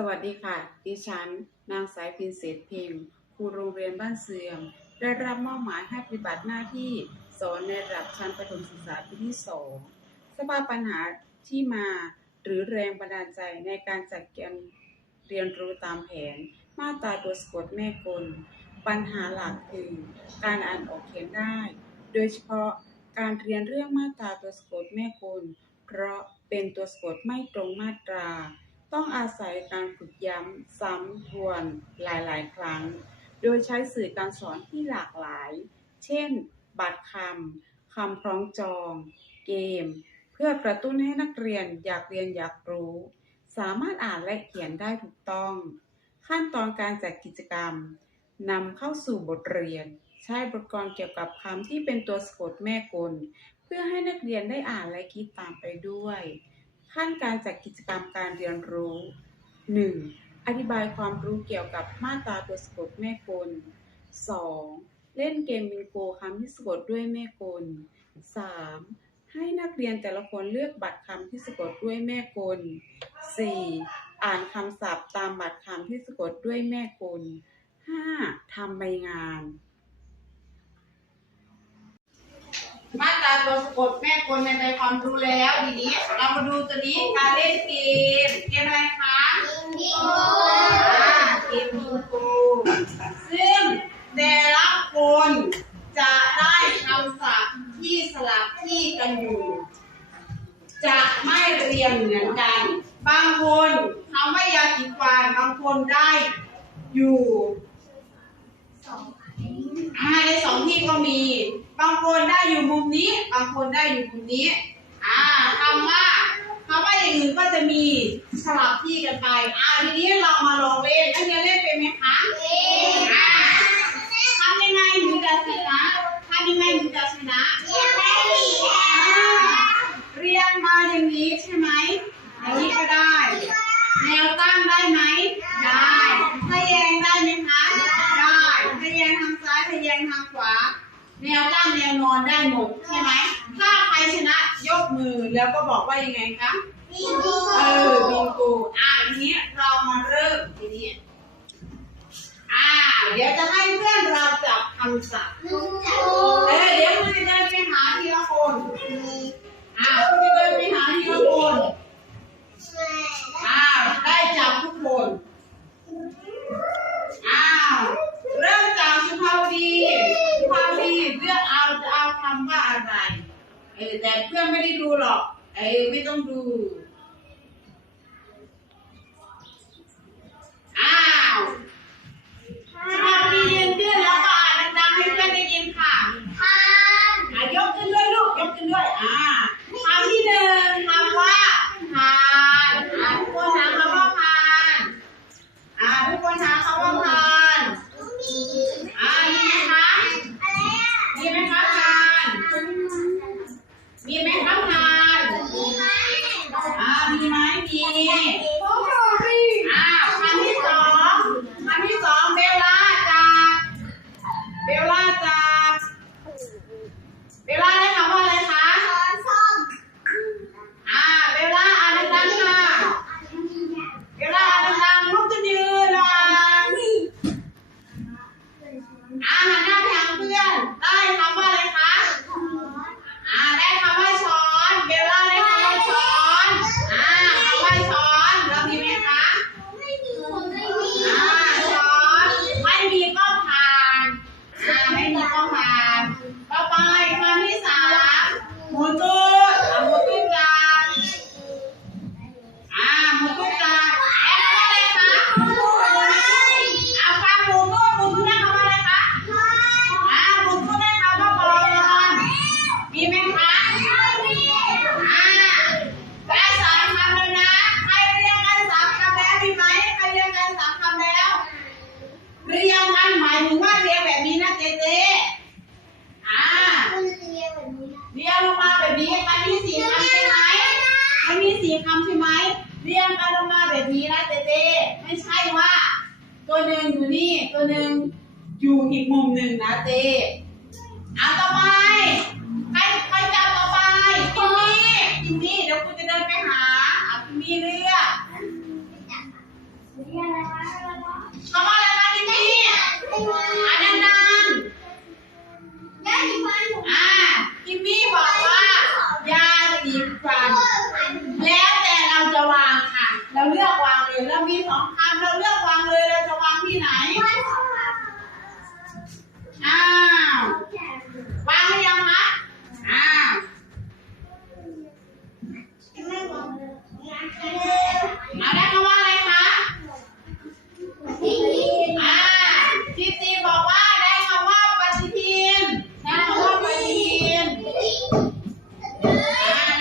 สวัสดีค่ะ ดิฉัน นางสายพินเศษพิมพ์ครูโรงเรียนบ้านเสื่อม ได้รับมอบหมายให้ปฏิบัติหน้าที่สอนในระดับชั้นประถมศึกษาปีที่สองสภาพปัญหาที่มาหรือแรงบันดาลใจในการจัดเกมเรียนรู้ตามแผน มาตราตัวสะกดแม่กล ปัญหาหลักคือการอ่านออกเขียนได้ โดยเฉพาะการเรียนเรื่องมาตราตัวสะกดแม่กล เพราะเป็นตัวสะกดไม่ตรงมาตรา ต้องอาศัยการฝึกย้ำ ซ้ำทวนหลายๆ ครั้ง โดยใช้สื่อการสอนที่หลากหลาย เช่น บัตรคำ คำคล้องจอง เกม เพื่อกระตุ้นให้นักเรียนอยากเรียนอยากรู้ สามารถอ่านและเขียนได้ถูกต้อง ขั้นตอนการจัดกิจกรรมนำเข้าสู่บทเรียน ใช้บทกลอนเกี่ยวกับคำที่เป็นตัวสะกดแม่กล เพื่อให้นักเรียนได้อ่านและคิดตามไปด้วย ขั้นการจัดกิจกรรมการเรียนรู้ 1. อธิบายความรู้เกี่ยวกับมาตราตัวสะกดแม่กล 2. เล่นเกมบิงโกคำที่สะกดด้วยแม่กล 3. ให้นักเรียนแต่ละคนเลือกบัตรคำที่สะกดด้วยแม่กล 4. อ่านคำศัพท์ตามบัตรคำที่สะกดด้วยแม่กล 5. ทำใบงาน มาตราตัวสะกดแม่กลในใจความรู้แล้วทีนี้ เรามาดูตัวนี้การเล่นเกมเกมอะไรคะอ่าเกมบิงโกซึ่งแต่ละคนจะได้คำศัพท์ที่สลับที่กันอยู่ จะไม่เรียงเหมือนกัน บางคนคำว่ายาสีฟันบางคนได้อยู่อ่าในสองที่ก็มี บางคนได้อยู่มุมนี้ บางคนได้อยู่มุมนี้ อ่าคำว่าคำว่าอย่างอื่นก็จะมีสลับที่กันไป อ่าทีนี้เรามาลองเล่นนักเรียนเล่นเป็นไหมคะอ่าทำยังไงถึงจะชนะทำยังไงถึงจะชนะอ่าเรียงมาอย่างนี้ใช่ไหมอย่างนี้ก็ได้ แนวตั้งได้ไหม ได้ทะแยงได้ไหมคะ ได้ทะแยงทางซ้ายทะแยงทางขวา แนวตั้งแนวนอนได้หมดใช่ไหม ถ้าใครชนะยก มือแล้วก็บอกว่ายังไงคะเออบิงโกอ่าทีนี้เรามาเริ่มทีนี้อ่าเดี๋ยวจะให้เพื่อนเราจับคำศัพท์เออเดี๋ยวคุณจะเดินไปหาทีละคน นี่ตัวหนึ่งอยู่อีกมุมหนึ่งนะเจ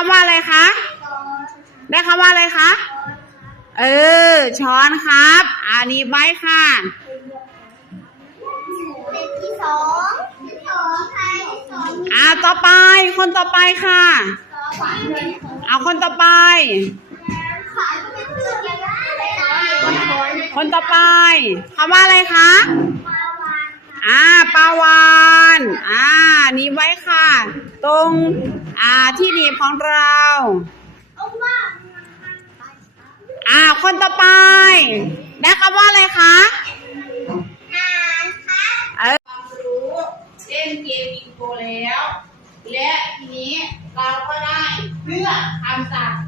คำว่าอะไรคะ ได้คำว่าอะไรคะ เออ ช้อนครับ อันนี้ไว้ค่ะเป็นที่สองที่สองใครที่สองอ่าต่อไป คนต่อไปค่ะ เอาคนต่อไป คนต่อไปคำว่าอะไรคะ อ่าปาวานอ่านี่ไว้ค่ะ ตรงอ่าที่หนีบของเราอาว่าอ่าคนต่อไป ได้คำว่าอะไรคะ อ่านค่ะ เออ ความรู้เล่นเกมบิงโกแล้ว และทีนี้เราก็ได้เลือกคำศัพท์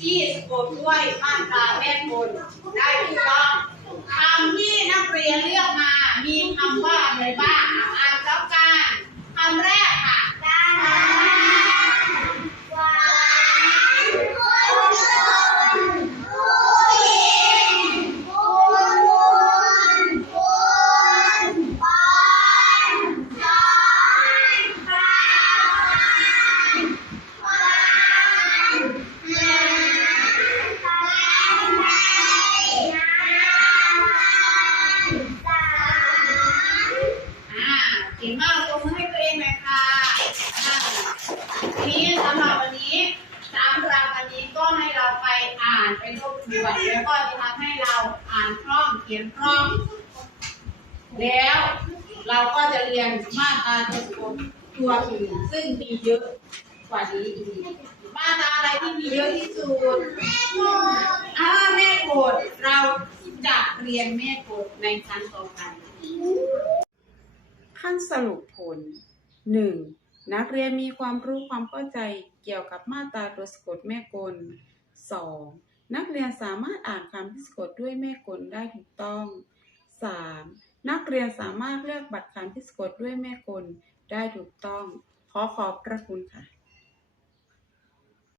ที่สะกดด้วยมาตราแม่กลได้ถูกต้องคำที่นักเรียนเลือกมา มีคำว่าอะไรบ้า ขียนคล่องแล้วเราก็จะเรียนมาตราตัวสะกดตัวอื่นซึ่งมีเยอะกว่านี้อีกมาตราอะไรที่มีเยอะที่สุดอ่าแม่กดเราจะเรียนแม่กดในชั้นต่อไปขั้นสรุปผล 1. นักเรียนมีความรู้ความเข้าใจเกี่ยวกับมาตราตัวสะกดแม่กล 2. นักเรียนสามารถอ่านคำที่สะกดด้วยแม่กลได้ถูกต้อง 3. นักเรียนสามารถเลือกบัตรคำที่สะกดด้วยแม่กลได้ถูกต้อง ขอขอบพระคุณค่ะ